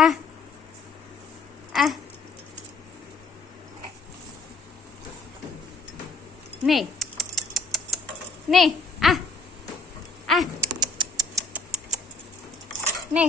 आ आ ନେ ନେ आ आ ନେ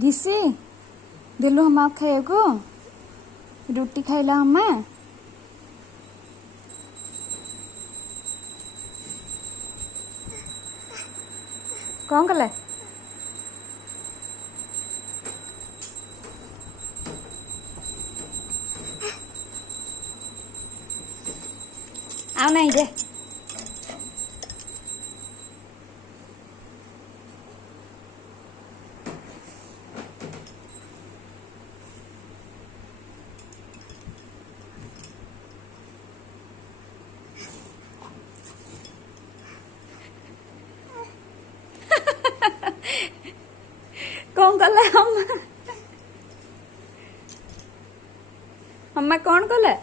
घिसी दिलु हम खाइबू रुटी खाइला हम कौन कले आ नहीं जे कौन कले हम कौन कले